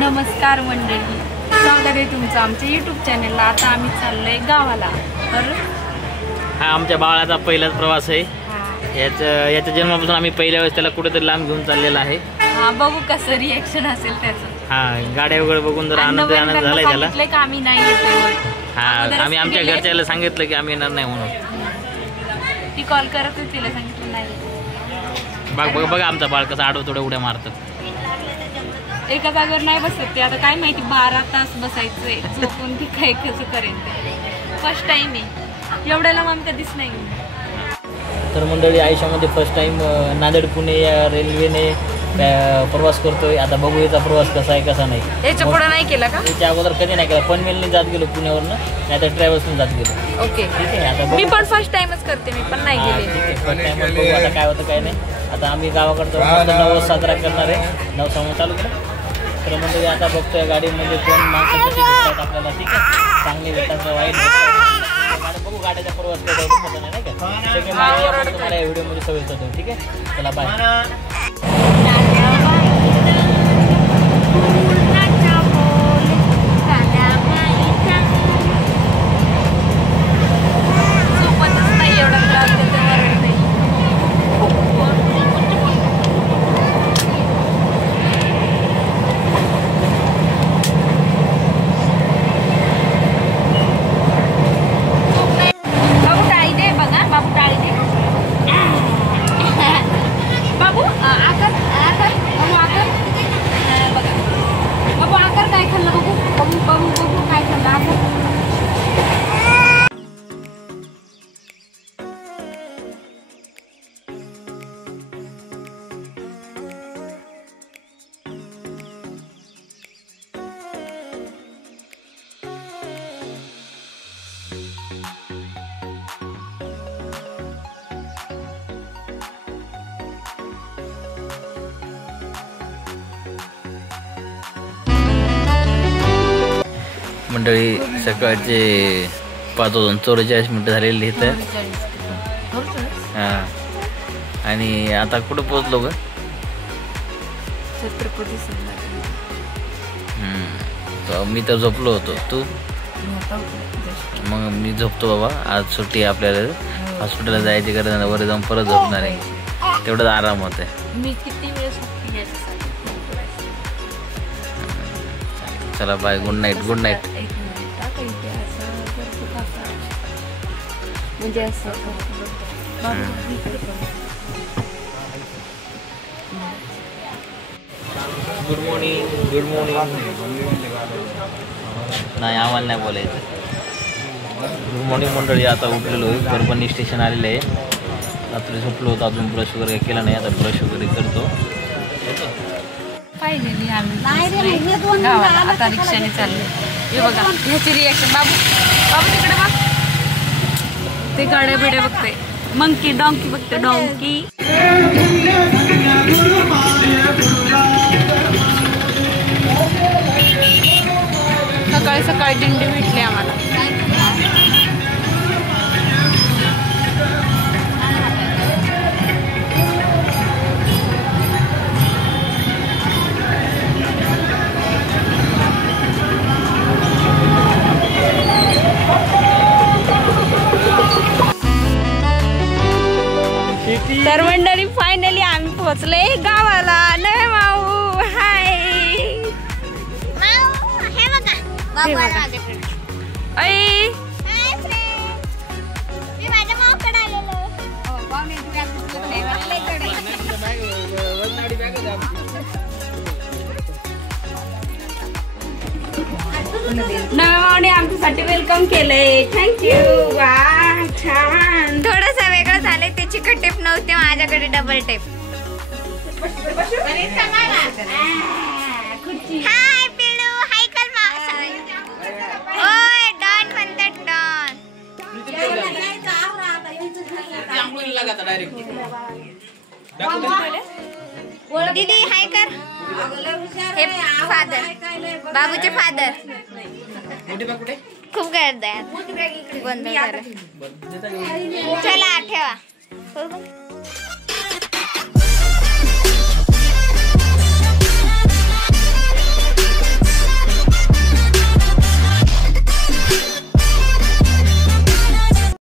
नमस्कार मंडळी, स्वागत आहे तुमचं आमच्या यूट्यूब चॅनलला। आता आम्ही चाललोय गावाला। तर हा आमच्या बाळाचा पहिलाच प्रवास आहे। याच्या जन्मापासून आम्ही पहिल्या वेळेस त्याला कुठेतरी लांब घेऊन चाललेला आहे। हा, बघू कसं रिएक्शन असेल त्याचं। हा, गाड्या वगैरे बघून जर आनंद झालाय त्याला। का आम्ही नाही येतोय। हा, आम्ही आमच्या घरच्याला सांगितलं की आम्ही येणार नाही म्हणून। ती कॉल करत होती, तिला सांगितलं नाही। बघा आमचा बाळ कसं आडवतोड्या उड्या मारतं। एका जागेवर नाही बसत ते। आता काय माहिती 12 तास बसायचंय, झोपून ती काय कसं करेल। फर्स्ट टाइम आहे, एवढ्याला मग कधीच नाही। तर मंडळी, आयुष्यामध्ये फर्स्ट टाइम नांदेड पुणे या रेल्वेने प्रवास करतोय। आता बघू याचा प्रवास कसा आहे कसा नाही। याच्या पुढे नाही केला का? त्याच्या अगोदर कधी नाही केला। पनवेलने जात गेलो पुण्यावरनं, नाही तर ट्रॅव्हल्सने जात गेलो। ओके, ठीक आहे। आता मी पण फर्स्ट टाइमच करते, मी पण नाही गेले। ठीक आहे, फर्स्ट टाइम बघू आता काय होतं काय नाही। आता आम्ही गावाकडचं नवस साजरा करणार आहे। नवसामुळे चालू केलं तर म्हणजे आता बघतोय गाडीमध्ये कोण माणसं कशी भेटतात आपल्याला। ठीक आहे, चांगली भेटतात वाईट भेटतात, बघू गाड्याचा प्रवास होता नाही का। सगळे माहिती आपण तुम्हाला या व्हिडिओमध्ये सविस्तर देऊ। ठीक आहे, चला बाय। मंडळी, सकाळचे 5:44 झालेले इथं। हां, आणि आता कुठं पोहोचलो ग? मी तर झोपलो होतो, तू? मग मी झोपतो बाबा, आज सुट्टी आपल्याला। हॉस्पिटलला जायची गरज नाही, वर जाऊन परत झोपणार आहे, तेवढंच आराम होते। मी किती वेळ चला bye, good night. Good night. म्हणजे असं गुड मॉर्निंग। गुड मॉर्निंग नाही, आम्हाला नाही बोलायचं। गुड मॉर्निंग मंडळी, आता उठलेलो आहे, परभणी स्टेशन आलेलं आहे। रात्री झोपलो होतो, अजून ब्रश वगैरे केला नाही, आता ब्रश वगैरे करतो। पाहिलेली आम्ही गावाला, आता रिक्षाने चालले। हे बघा ह्याची रिॲक्शन। बाबू तिकडे बघ, ते गाड्या बिड्या बघते। मंकी डॉंकी बघते, डॉंकी। सकाळी सकाळी दिंडी भेटली आम्हाला। तर मंडळी, फायनली आम्ही पोहोचले गावाला। नाही माऊ, हाय। नव्या माऊने आमच्यासाठी वेलकम केलंय, थँक्यू। वा, छान। थोडंसं वेगळं झालंय, ते चिकट टेप नव्हते माझ्याकडे, डबल टेप। हाय पिल्लू, हाय कलमा। ओय, डॉन म्हणतात, डॉन। दीदी हाय कर। हे फादर, बाबूचे फादर। खूप गर्द आहे, बंद करा। चला ठेवा।